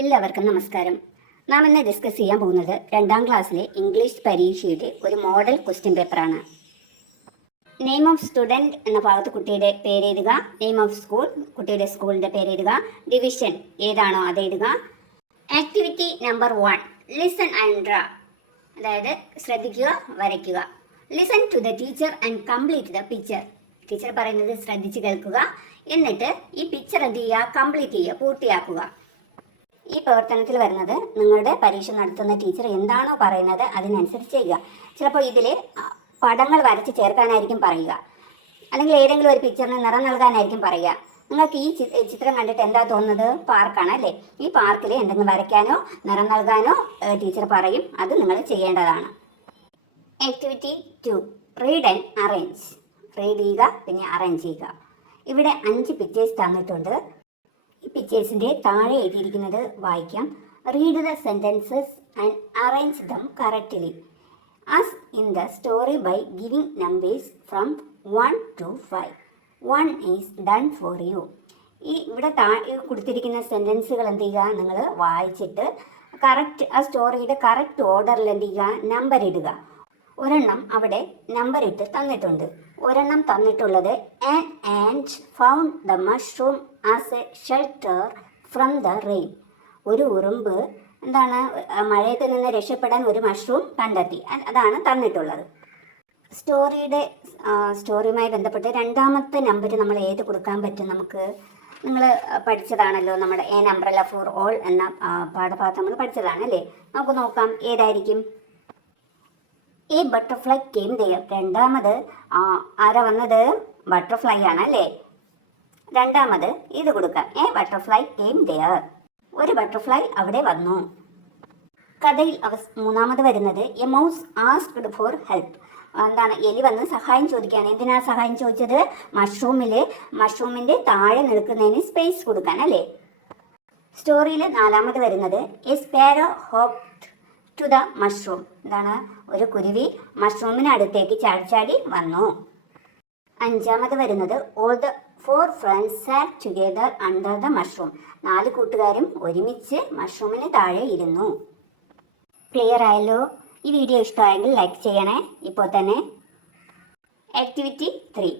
എല്ലാവർക്കും നമസ്കാരം. നാം ഇന്ന് ഡിസ്കസ് ചെയ്യാൻ പോകുന്നത് 2ാം ക്ലാസ്സിലെ ഇംഗ്ലീഷ് പരീക്ഷയുടെ ഒരു മോഡൽ ക്വസ്റ്റ്യൻ പേപ്പറാണ്. നെയിം ഓഫ് സ്റ്റുഡൻറ് എന്ന ഭാഗത്ത് കുട്ടിയുടെ പേരെഴുതുക, നെയിം ഓഫ് സ്കൂൾ കുട്ടിയുടെ സ്കൂളിൻ്റെ പേരെഴുതുക, ഡിവിഷൻ ഏതാണോ അത് എഴുതുക. Activity number 1 listen and draw, അതായത് ശ്രദ്ധിക്കുക, വരയ്ക്കുക. Listen to the teacher and complete the picture. Teacher പറയുന്നത് ശ്രദ്ധിച്ച് കേൾക്കുക, എന്നിട്ട് ഈ പിക്ചർ എന്ത് ചെയ്യുക, കംപ്ലീറ്റ് ചെയ്യുക, പൂർത്തിയാക്കുക. ഈ പ്രവർത്തനത്തിൽ വരുന്നത് നിങ്ങളുടെ പരീക്ഷ നടത്തുന്ന ടീച്ചർ എന്താണോ പറയുന്നത് അതിനനുസരിച്ച് ചെയ്യുക. ചിലപ്പോൾ ഇതിൽ പടങ്ങൾ വരച്ച് ചേർക്കാനായിരിക്കും പറയുക, അല്ലെങ്കിൽ ഏതെങ്കിലും ഒരു പിക്ചറിന് നിറം നൽകാനായിരിക്കും പറയുക. നിങ്ങൾക്ക് ഈ ചിത്രം കണ്ടിട്ട് എന്താ തോന്നുന്നത്, പാർക്കാണ് അല്ലേ? ഈ പാർക്കിൽ എന്തെങ്കിലും വരയ്ക്കാനോ നിറം നൽകാനോ ടീച്ചർ പറയും, അത് നിങ്ങൾ ചെയ്യേണ്ടതാണ്. Activity 2 read and arrange. Read ചെയ്യുക, പിന്നെ അറേഞ്ച് ചെയ്യുക. ഇവിടെ 5 പിക്ചേഴ്സ് തന്നിട്ടുണ്ട്. ഈ പിക്ചേഴ്സിൻ്റെ താഴെ എഴുതിയിരിക്കുന്നത് വായിക്കാം. Read the sentences and arrange them correctly as in the story by giving numbers from 1 to 5. 1 is done for you. ഈ ഇവിടെ കൊടുത്തിരിക്കുന്ന സെൻറ്റൻസുകൾ എന്ത് ചെയ്യുക, നിങ്ങൾ വായിച്ചിട്ട് കറക്റ്റ് ആ സ്റ്റോറിയുടെ കറക്റ്റ് ഓർഡറിൽ എന്ത് ചെയ്യുക, നമ്പർ ഇടുക. ഒരെണ്ണം അവിടെ നമ്പർ ഇട്ട് തന്നിട്ടുണ്ട്. ഒരെണ്ണം തന്നിട്ടുള്ളത് an and found the mushroom as A shelter from the rain. ഒരു ഉറുമ്പ് എന്താണ്, മഴയത്ത് നിന്ന് രക്ഷപ്പെടാൻ ഒരു മഷ്റൂം കണ്ടെത്തി. അതാണ് തന്നിട്ടുള്ളത്. സ്റ്റോറിയുമായി ബന്ധപ്പെട്ട് 2ാമത്തെ നമ്പർ നമ്മൾ ഏത് കൊടുക്കാൻ പറ്റും നമുക്ക്? നിങ്ങൾ പഠിച്ചതാണല്ലോ, നമ്മുടെ എൻ അംബ്രല്ല ഫോർ ഓൾ എന്ന പാഠഭാഗം നമ്മൾ പഠിച്ചതാണ് അല്ലേ? നമുക്ക് നോക്കാം ഏതായിരിക്കും. ഈ ബട്ടർഫ്ലൈ കെയിം ദെയർ. 2ാമത് ആരാ വന്നത്, ബട്ടർഫ്ലൈ ആണ് അല്ലേ? 2ാമത് ഇത് കൊടുക്കാം, എ ബട്ടർഫ്ലൈ കെയിം ദെയർ. ഒരു ബട്ടർഫ്ലൈ അവിടെ വന്നു. കഥയിൽ 3ാമത് വരുന്നത് A mouse asked for help. എന്താണ്, എലി വന്ന് സഹായം ചോദിക്കുകയാണ്. എന്തിനാണ് സഹായം ചോദിച്ചത്? മഷ്റൂമിൻ്റെ താഴെ നിൽക്കുന്നതിന് സ്പേസ് കൊടുക്കാൻ അല്ലേ? സ്റ്റോറിയിൽ 4ാമത് വരുന്നത് a sparrow hopped to the mushroom. എന്താണ്, ഒരു കുരുവി മഷ്റൂമിനടുത്തേക്ക് ചാടി വന്നു. 5ാമത് വരുന്നത് all the 4 friends sat together under the mushroom. 4 കൂട്ടുകാരും ഒരുമിച്ച് മഷ്റൂമിന് താഴെ ഇരുന്നു. ക്ലിയർ ആയല്ലോ? ഈ വീഡിയോ ഇഷ്ടമായെങ്കിൽ ലൈക്ക് ചെയ്യണേ ഇപ്പോൾ തന്നെ. Activity 3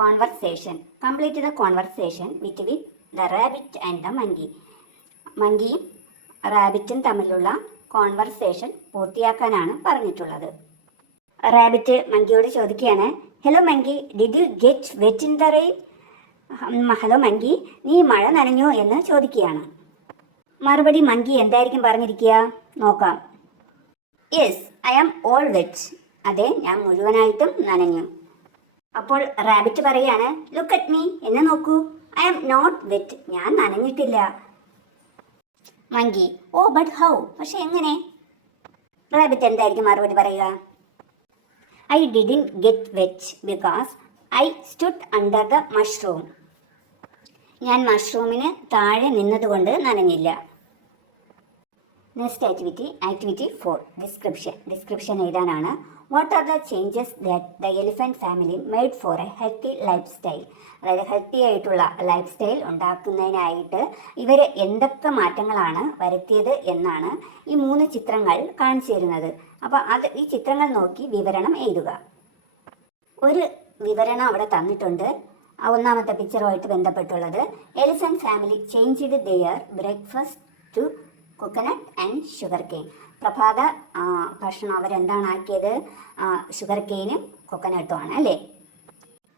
conversation. Complete the conversation with the rabbit and the monkey. മങ്കിയും റാബിറ്റും തമ്മിലുള്ള കോൺവെർസേഷൻ പൂർത്തിയാക്കാനാണ് പറഞ്ഞിട്ടുള്ളത്. റാബിറ്റ് മങ്കിയോട് ചോദിക്കുകയാണ്, hello monkey, did you get wet in the rain? Hello monkey, നീ മഴ നനഞ്ഞോ എന്ന് ചോദിക്കുകയാണ്. മറുപടി മങ്കി എന്തായിരിക്കും പറഞ്ഞിരിക്കുക നോക്കാം. Yes, I am all wet. അതെ, ഞാൻ മുഴുവനായിട്ടും നനഞ്ഞു. അപ്പോൾ റാബിറ്റ് പറയാണ്, ലുക്ക് അറ്റ് മീ, എന്നെ നോക്കൂ, ഐ ആം നോട്ട് വെറ്റ്. ഞാൻ നനഞ്ഞിട്ടില്ല. Monkey, oh but how? പക്ഷെ എങ്ങനെ? റാബിറ്റ് എന്തായിരിക്കും മറുപടി പറയുക? I didn't get wet because I stood under the mushroom. ഞാൻ മഷ്റൂമിന് താഴെ നിന്നതുകൊണ്ട് നനഞ്ഞില്ല. നെക്സ്റ്റ് ആക്ടിവിറ്റി 4 ഡിസ്ക്രിപ്ഷൻ എഴുതാനാണ്. What are the changes that the elephant family made for a healthy life style. അതായത് ഹെൽത്തി ആയിട്ടുള്ള ലൈഫ് സ്റ്റൈൽ ഉണ്ടാക്കുന്നതിനായിട്ട് ഇവർ എന്തൊക്കെ മാറ്റങ്ങളാണ് വരുത്തിയത് എന്നാണ് ഈ 3 ചിത്രങ്ങൾ കാണിച്ചു തരുന്നത്. അപ്പോൾ ഈ ചിത്രങ്ങൾ നോക്കി വിവരണം എഴുതുക. ഒരു വിവരണം അവിടെ തന്നിട്ടുണ്ട്. 1ാമത്തെ പിക്ചറുമായിട്ട് ബന്ധപ്പെട്ടുള്ളത്. Elephant family changed their breakfast to coconut and sugar cane. പ്രഭാത ഭക്ഷണം അവരെന്താണ് ആക്കിയത്? ഷുഗർ കെയിനും കൊക്കനട്ടും ആണ് അല്ലേ?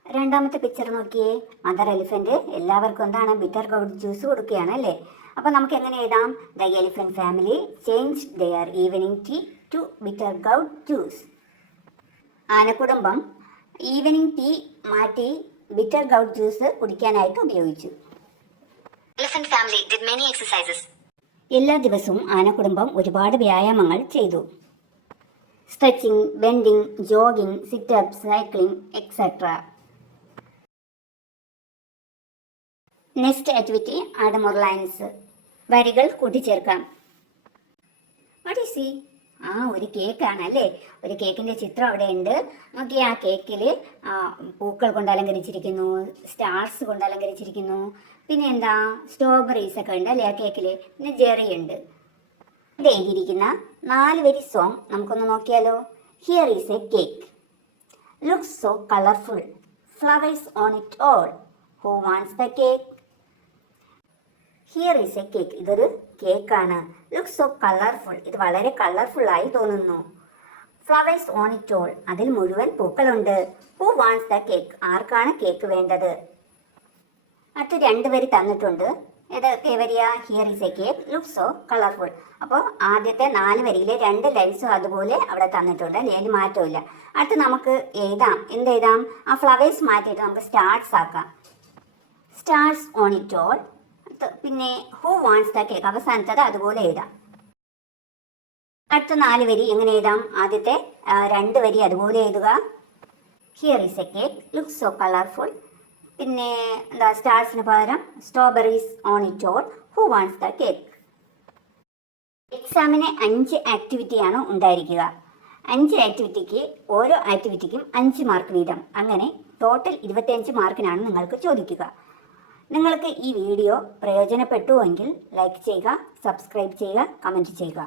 2ാമത്തെ പിക്ചർ നോക്കിയേ. മദർ എലിഫൻറ്റ് എല്ലാവർക്കും എന്താണ്, ബിറ്റർ ഗൗഡ് ജ്യൂസ് കൊടുക്കുകയാണ് അല്ലേ? അപ്പോൾ നമുക്ക് എങ്ങനെ എഴുതാം? The elephant family change their evening tea to bitter gourd juice. ആനക്കുടുംബം ഈവനിങ് ടീ മാറ്റി ബിറ്റർ ഗൗഡ് ജ്യൂസ് കുടിക്കാനായിട്ട് ഉപയോഗിച്ചു. Elephant family did many exercises. എല്ലാ ദിവസവും ആനക്കുടുംബം ഒരുപാട് വ്യായാമങ്ങൾ ചെയ്തു. Stretching, bending, jogging, sit up, cycling etcetera. Next activity add more lines. വരികൾ കൂട്ടിച്ചേർക്കാം. വാട്ട് ഈസ് ഈ? ഒരു കേക്കാണ് അല്ലേ? ഒരു കേക്കിന്റെ ചിത്രം അവിടെ ഉണ്ട്. നോക്കി, ആ കേക്കിൽ പൂക്കൾ കൊണ്ട് അലങ്കരിച്ചിരിക്കുന്നു, സ്റ്റാർസ് കൊണ്ട് അലങ്കരിച്ചിരിക്കുന്നു. പിന്നെ എന്താ, സ്ട്രോബെറീസ് ഒക്കെ ഉണ്ട് അല്ലേ ആ കേക്കിൽ. പിന്നെ ജെറി ഉണ്ട്. ഇവിടെ എഴുതിയിരിക്കുന്ന 4 വരി സോങ് നമുക്കൊന്ന് നോക്കിയാലോ. Here is A cake, looks so colourful, flowers on it all, who wants the cake. Here is A cake, ഇതൊരു കേക്കാണ്. ലുക്സ് സോ കളർഫുൾ, ഇത് വളരെ കളർഫുൾ ആയി തോന്നുന്നു. ഫ്ലവേഴ്സ് ഓൺ ഇറ്റ് ഓൾ, അതിൽ മുഴുവൻ പൂക്കളുണ്ട്. ഹു വാണ്ട്സ് ദ കേക്ക്, ആർക്കാണ് കേക്ക് വേണ്ടത്. അടുത്ത 2 വരി തന്നിട്ടുണ്ട്. ഏതൊക്കെ വരിക? Here is A cake, looks so colourful. അപ്പോൾ ആദ്യത്തെ 4 വരിയിലെ 2 ലൈൻസും അതുപോലെ അവിടെ തന്നിട്ടുണ്ട് അല്ലേ, അതിന് മാറ്റമില്ല. അടുത്ത് നമുക്ക് എഴുതാം. എന്തെഴുതാം? ആ ഫ്ലവേഴ്സ് മാറ്റിയിട്ട് നമുക്ക് സ്റ്റാർസ് ആക്കാം. Stars on it all. പിന്നെ ഹു വാണ്ട്സ് ദ കേക്ക്, അവസാനത്തത് അതുപോലെ എഴുതാം. അടുത്ത 4 വരി എങ്ങനെ എഴുതാം? ആദ്യത്തെ 2 വരി അതുപോലെ എഴുതുക. Here is A cake, looks so colourful. പിന്നെ എന്താ, സ്റ്റാർസിന് പകരം strawberries on it all, who wants the cake. എക്സാമിന് 5 ആക്ടിവിറ്റിയാണ് ഉണ്ടായിരിക്കുക. 5 ആക്ടിവിറ്റിക്ക് ഓരോ ആക്ടിവിറ്റിക്കും 5 മാർക്ക് വീതം. അങ്ങനെ ടോട്ടൽ 25 മാർക്കിനാണ് നിങ്ങൾക്ക് ചോദിക്കുക. നിങ്ങൾക്ക് ഈ വീഡിയോ പ്രയോജനപ്പെട്ടുവെങ്കിൽ ലൈക്ക് ചെയ്യുക, സബ്സ്ക്രൈബ് ചെയ്യുക, കമൻറ്റ് ചെയ്യുക.